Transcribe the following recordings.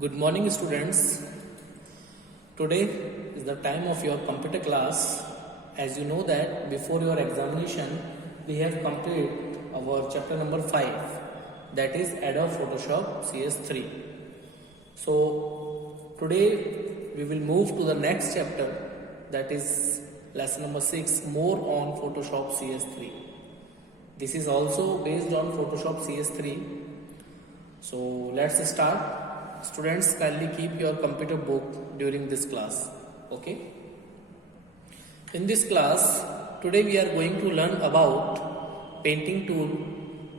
Good morning, students. Today is the time of your computer class. As you know that before your examination, we have completed our chapter number 5, that is Adobe Photoshop CS3. So today we will move to the next chapter, that is lesson number 6, more on Photoshop CS3. This is also based on Photoshop CS3. So let's start. Students, kindly keep your computer book during this class. Okay. In this class, today we are going to learn about painting tool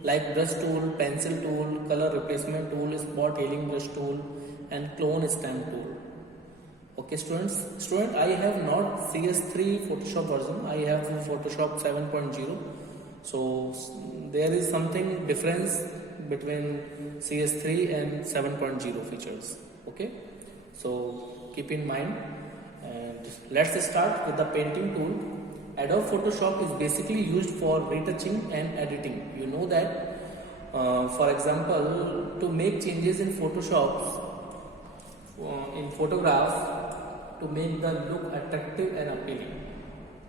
like brush tool, pencil tool, color replacement tool, spot healing brush tool, and clone stamp tool. Okay, students. I have not CS3 Photoshop version. I have Photoshop 7.0. So there is something difference between CS3 and 7.0 features. Okay, so keep in mind, and let's start with the painting tool. Adobe Photoshop is basically used for retouching and editing. You know that for example, to make changes in Photoshop in photograph to make the look attractive and appealing,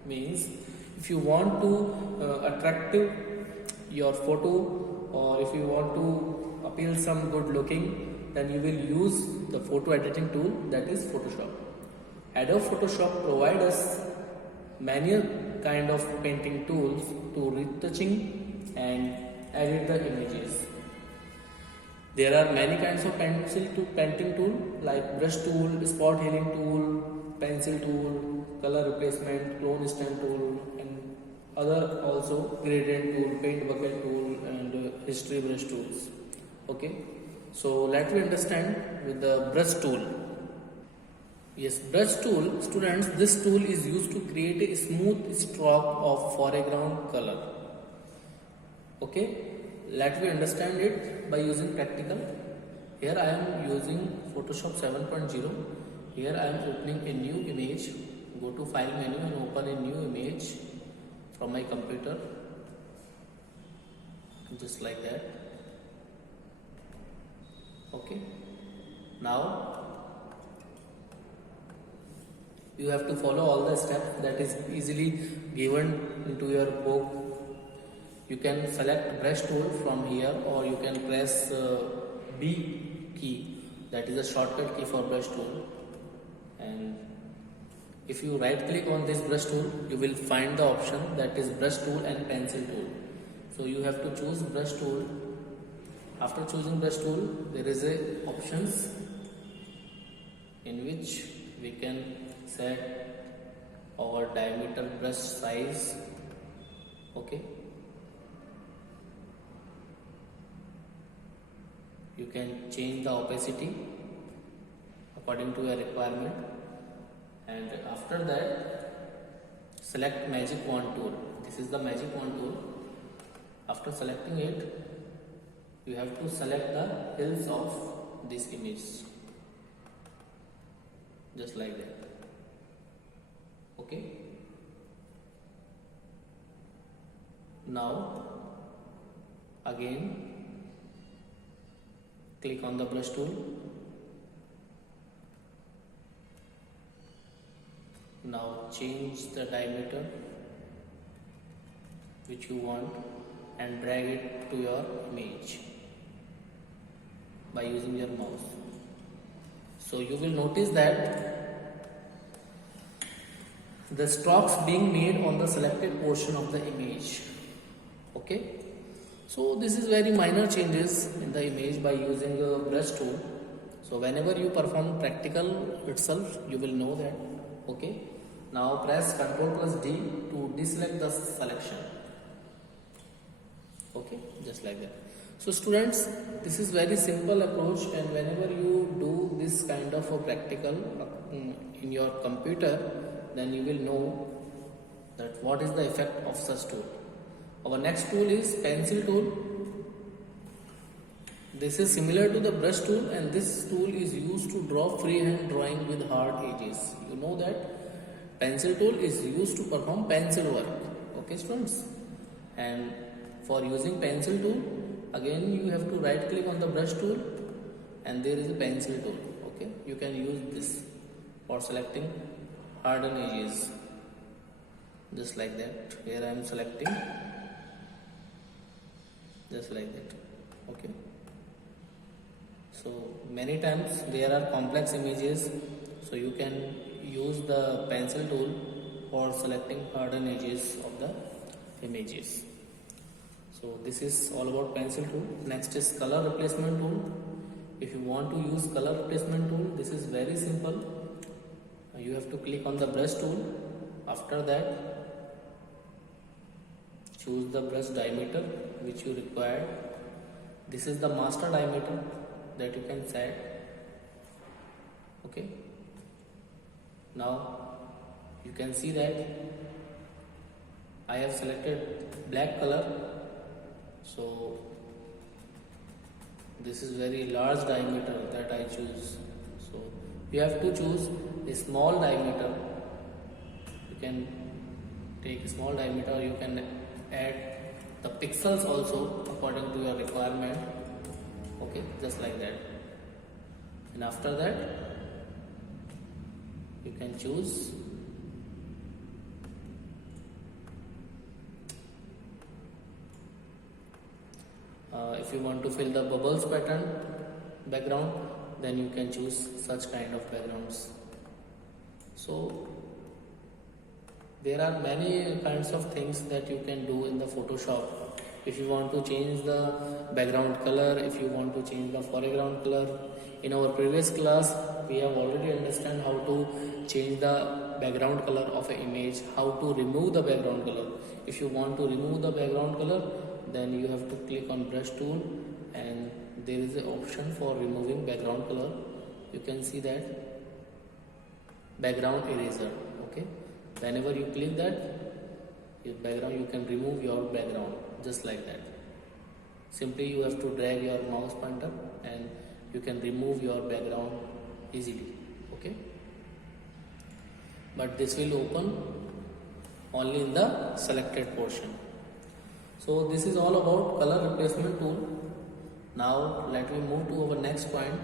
means if you want to attractive your photo, or if you want to appeal some good looking, then you will use the photo editing tool, that is Photoshop. Adobe Photoshop provides us many kind of painting tools to retouching and edit the images. There are many kinds of pencil to painting tool like brush tool, spot healing tool, pencil tool, color replacement, clone stamp tool, and other also gradient tool, paint bucket tool, and history brush tools. Okay, so let me understand with the brush tool. Yes, brush tool, students, this tool is used to create a smooth stroke of foreground color. Okay, let me understand it by using practical. Here I am using Photoshop 7.0. Here I am opening a new image. Go to file menu and open a new image from my computer, just like that. Okay, now you have to follow all the steps that is easily given into your book. You can select brush tool from here, or you can press B key, that is a shortcut key for brush tool. And if you right click on this brush tool, you will find the option that is brush tool and pencil tool. So you have to choose brush tool. After choosing brush tool, there is a options in which we can set our diameter brush size. Okay, you can change the opacity according to your requirement, and after that select magic wand tool. This is the magic wand tool. After selecting it, you have to select the hills of this image, just like that. Okay, now again click on the brush tool. Now change the diameter which you want and drag it to your image by using your mouse. So you will notice that the strokes being made on the selected portion of the image. Okay, so this is very minor changes in the image by using a brush tool. So whenever you perform practical itself, you will know that. Okay, now press Ctrl plus D to deselect the selection. Okay, just like that. So students, this is very simple approach, and whenever you do this kind of a practical in your computer, then you will know that what is the effect of such tool. Our next tool is pencil tool. This is similar to the brush tool, and this tool is used to draw freehand drawing with hard edges. You know that pencil tool is used to perform pencil work. Okay, students, and for using pencil tool, again you have to right click on the brush tool and there is a pencil tool. Okay, you can use this for selecting hardened edges, just like that. Here I am selecting, just like that. Okay, so many times there are complex images, so you can use the pencil tool for selecting hardened edges of the images. So this is all about pencil tool. Next is color replacement tool. If you want to use color replacement tool, this is very simple. You have to click on the brush tool. After that, choose the brush diameter which you require. This is the master diameter that you can set. Okay, now you can see that I have selected black color, so this is very large diameter that I choose. So you have to choose a small diameter. You can take a small diameter, you can add the pixels also according to your requirement. Okay, just like that. And after that, you can choose if you want to fill the bubbles pattern background, then you can choose such kind of backgrounds. So there are many kinds of things that you can do in the Photoshop. If you want to change the background color, if you want to change the foreground color. In our previous class, we have already understand how to change the background color of an image, how to remove the background color. If you want to remove the background color, then you have to click on brush tool, and there is an option for removing background color. You can see that background eraser. Okay, whenever you click that, your background, you can remove your background just like that. Simply you have to drag your mouse pointer and you can remove your background easily. Okay, but this will open only in the selected portion. So this is all about color replacement tool. Now let me move to our next point.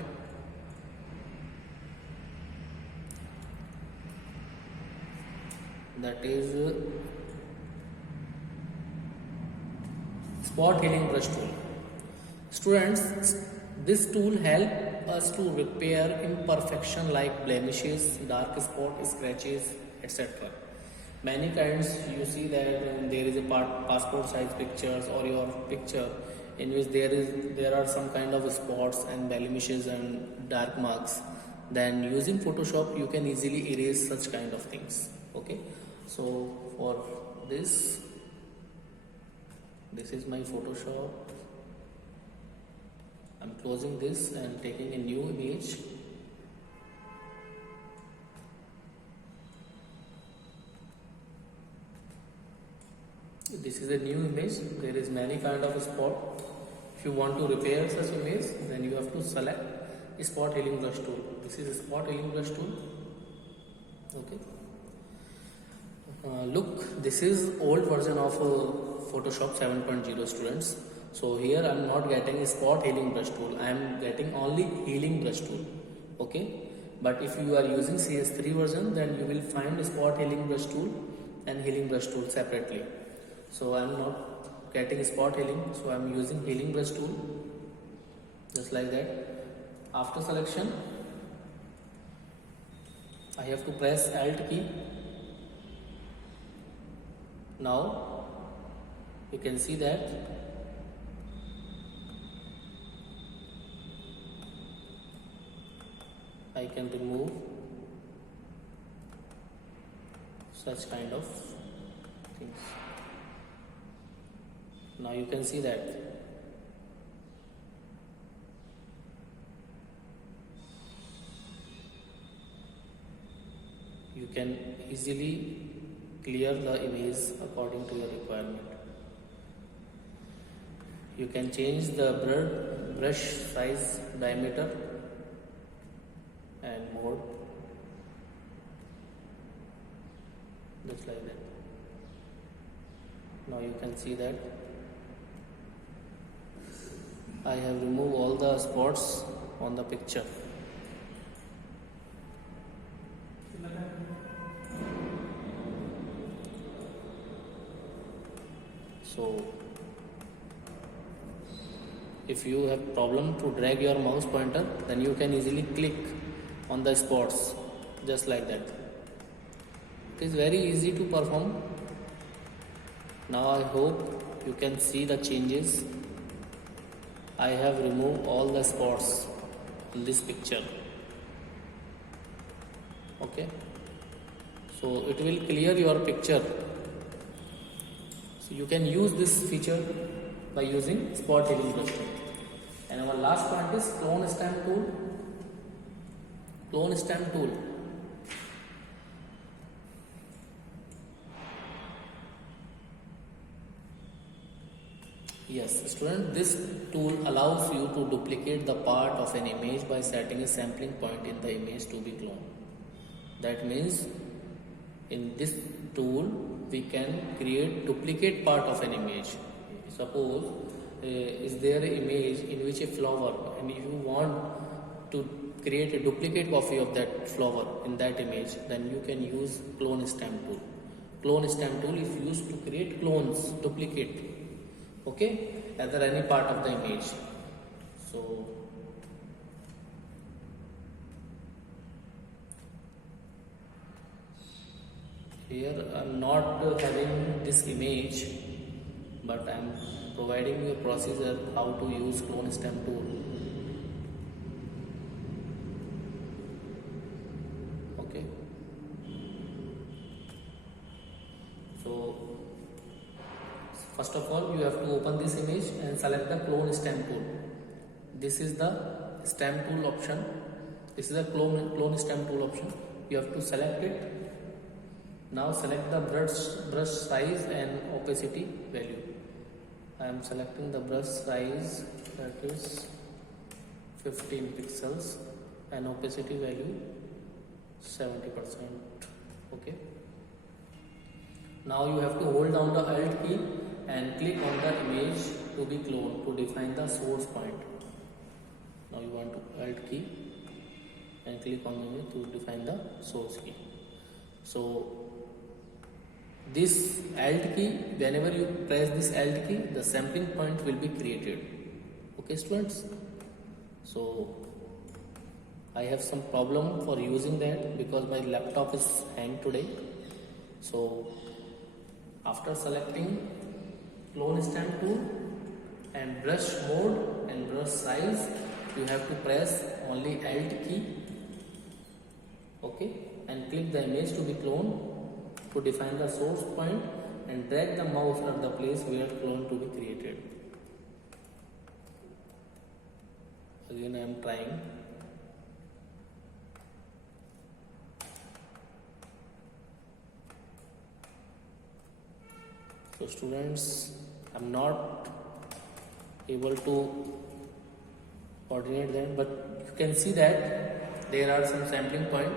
That is spot healing brush tool. Students, this tool helps us to repair imperfection like blemishes, dark spot, scratches, etc. Many kinds you see that there is a passport size pictures or your picture in which there are some kind of spots and blemishes and dark marks. Then using Photoshop you can easily erase such kind of things. Okay, so for this is my Photoshop. I'm closing this and taking a new image. This is a new image. There is many kind of spot. If you want to repair such image, then you have to select spot healing brush tool. This is a spot healing brush tool. Okay. Look, this is old version of Photoshop 7.0 students. So here I am not getting a spot healing brush tool. I am getting only healing brush tool. Okay. But if you are using CS3 version, then you will find spot healing brush tool and healing brush tool separately. So I am not getting spot healing, so I am using healing brush tool, just like that. After selection, I have to press Alt key. Now you can see that I can remove such kind of things. Now you can see that you can easily clear the image according to your requirement. You can change the brush size, diameter and mode, just like that. Now you can see that I have removed all the spots on the picture. So if you have problem to drag your mouse pointer, then you can easily click on the spots just like that. It is very easy to perform. Now I hope you can see the changes. I have removed all the spots in this picture. Okay, so it will clear your picture. So you can use this feature by using spot healing brush. And our last point is clone stamp tool. Clone stamp tool. Yes, student, this tool allows you to duplicate the part of an image by setting a sampling point in the image to be cloned. That means in this tool we can create duplicate part of an image. Suppose is there an image in which a flower, and if you want to create a duplicate copy of that flower in that image, then you can use clone stamp tool. Clone stamp tool is used to create clones, duplicate, okay, either any part of the image. So here I am not having this image, but I am providing you a procedure how to use clone stamp tool. Okay, so first of all you have to open this image and select the clone stamp tool. This is the stamp tool option. This is the clone stamp tool option. You have to select it. Now select the brush size and opacity value. I am selecting the brush size, that is 15 pixels, and opacity value 70%. Okay. Now you have to hold down the Alt key and click on the image to be cloned to define the source point. Now you want to Alt key and click on the image to define the source key. So this Alt key, whenever you press this Alt key, the sampling point will be created. Okay, students. So I have some problem for using that because my laptop is hanged today. So after selecting clone stamp tool and brush mode and brush size, you have to press only Alt key, okay, and click the image to be cloned to define the source point and drag the mouse at the place where clone to be created. Again I am trying. So students, I am not able to coordinate them, but you can see that there are some sampling point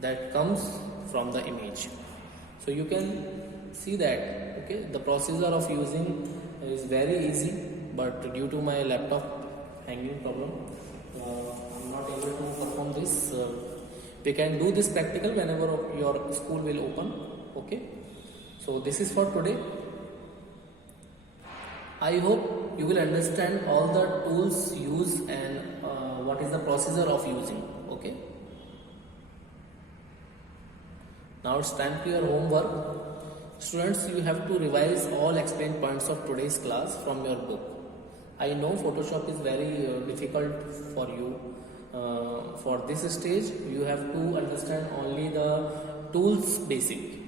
that comes from the image. So you can see that, okay, the procedure of using is very easy, but due to my laptop hanging problem, I'm not able to perform this. We can do this practical whenever your school will open. Okay, so this is for today. I hope you will understand all the tools used and what is the procedure of using. Okay. Now it's time to your homework. Students, you have to revise all explained points of today's class from your book. I know Photoshop is very difficult for you. For this stage, you have to understand only the tools basic.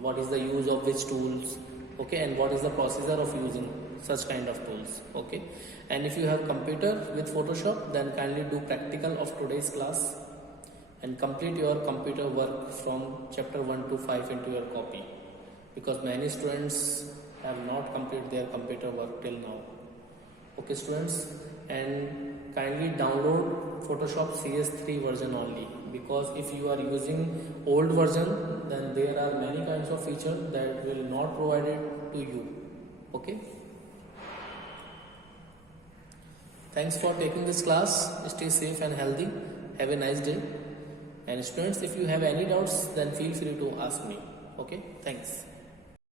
What is the use of which tools, okay, and what is the procedure of using such kind of tools, okay. And if you have computer with Photoshop, then kindly do practical of today's class and complete your computer work from chapter 1 to 5 into your copy, because many students have not completed their computer work till now. Okay students, and kindly download Photoshop CS3 version only, because if you are using old version, then there are many kinds of features that will not provided to you. Okay. Thanks for taking this class. Stay safe and healthy. Have a nice day. And students, if you have any doubts, then feel free to ask me. Okay, thanks.